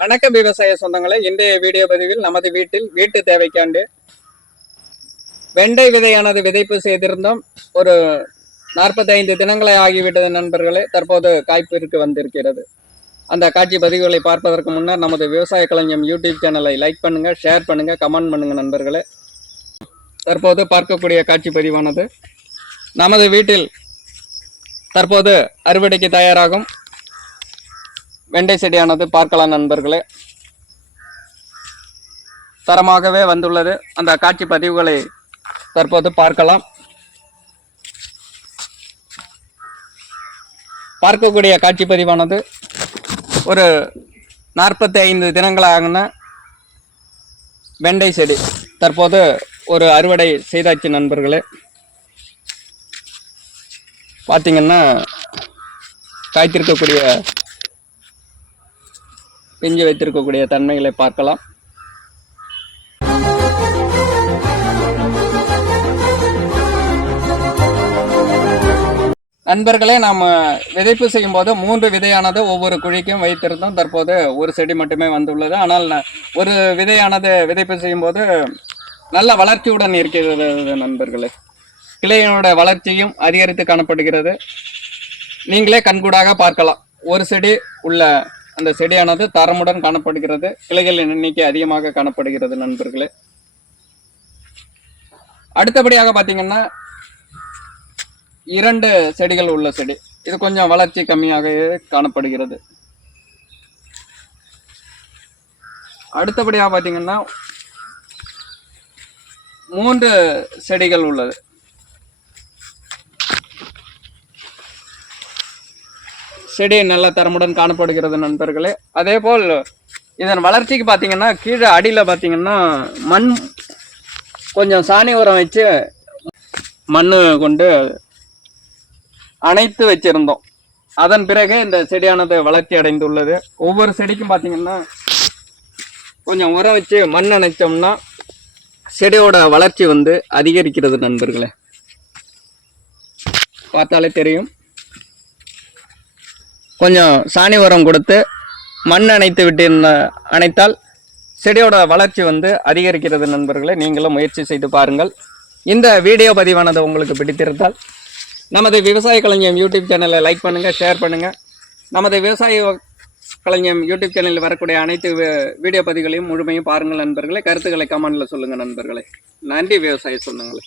வணக்கம் விவசாய சொந்தங்களே. இன்றைய வீடியோ பதிவில் நமது வீட்டு தேவைக்காண்டு வெண்டை விதையானது விதைப்பு செய்திருந்தோம். ஒரு 45 தினங்களை ஆகிவிட்டது நண்பர்களே. தற்போது காய்ப்பிற்கு வந்திருக்கிறது. அந்த காட்சி பதிவுகளை பார்ப்பதற்கு முன்னர் நமது விவசாய களஞ்சியம் யூடியூப் சேனலை லைக் பண்ணுங்க, ஷேர் பண்ணுங்க, கமெண்ட் பண்ணுங்க நண்பர்களே. தற்போது பார்க்கக்கூடிய காட்சி பதிவானது நமது வீட்டில் தற்போது அறுவடைக்கு தயாராகும் வெண்டை செடியானது பார்க்கலாம் நண்பர்களே. தரமாகவே வந்துள்ளது. அந்த காட்சி பதிவுகளை தற்போது பார்க்கலாம். பார்க்கக்கூடிய காட்சி பதிவானது ஒரு 45 தினங்களாகின வெண்டை செடி தற்போது ஒரு அறுவடை செய்தாச்சு நண்பர்களே. பார்த்தீங்கன்னா காய்த்திருக்கக்கூடிய பிஞ்சு வைத்திருக்கக்கூடிய தன்மைகளை பார்க்கலாம். நண்பர்களே, நாம் விதைப்பு செய்யும் போது 3 விதையானது ஒவ்வொரு குழிக்கும் வைத்திருந்தோம். தற்போது ஒரு செடி மட்டுமே வந்துள்ளது. ஆனால் ஒரு விதையானது விதைப்பு செய்யும் போது நல்ல வளர்ச்சியுடன் இருக்கிறது நண்பர்களே. கிளையோட வளர்ச்சியும் அதிகரித்து காணப்படுகிறது. நீங்களே கண்கூடாக பார்க்கலாம். ஒரு செடி உள்ள அந்த செடியானது தரமுடன் காணப்படுகிறது. கிளைகளின் எண்ணிக்கை அதிகமாக காணப்படுகிறது நண்பர்களே. அடுத்தபடியாக பார்த்தீங்கன்னா 2 செடிகள் உள்ள செடி. இது கொஞ்சம் வளர்ச்சி கம்மியாக காணப்படுகிறது. அடுத்தபடியாக பார்த்தீங்கன்னா 3 செடிகள் உள்ளது. செடி நல்ல தரமுடன் காணப்படுகிறது நண்பர்களே. அதே போல் இதன் வளர்ச்சிக்கு பார்த்தீங்கன்னா கீழே அடியில் பார்த்தீங்கன்னா மண் கொஞ்சம் சாணி உரம் வச்சு மண் கொண்டு அணைத்து வச்சிருந்தோம். அதன் பிறகு இந்த செடியானது வளர்ச்சி அடைந்துள்ளது. ஒவ்வொரு செடிக்கும் பார்த்தீங்கன்னா கொஞ்சம் உரம் வச்சு மண் அணைச்சோம்னா செடியோட வளர்ச்சி அதிகரிக்கிறது நண்பர்களே. பார்த்தாலே தெரியும். கொஞ்சம் சாணி உரம் கொடுத்து மண் அணைத்து அணைத்தால் செடியோட வளர்ச்சி அதிகரிக்கிறது நண்பர்களே. நீங்களும் முயற்சி செய்து பாருங்கள். இந்த வீடியோ பதிவானது உங்களுக்கு பிடித்திருந்தால் நமது விவசாய களஞ்சியம் யூடியூப் சேனலை லைக் பண்ணுங்கள், ஷேர் பண்ணுங்கள். நமது விவசாய களஞ்சியம் யூடியூப் சேனலில் வரக்கூடிய அனைத்து வீடியோ பதிவுகளையும் முழுமையும் பாருங்கள் நண்பர்களே. கருத்துக்களை கமெண்டில் சொல்லுங்கள் நண்பர்களே. நன்றி விவசாய சொந்தங்களே.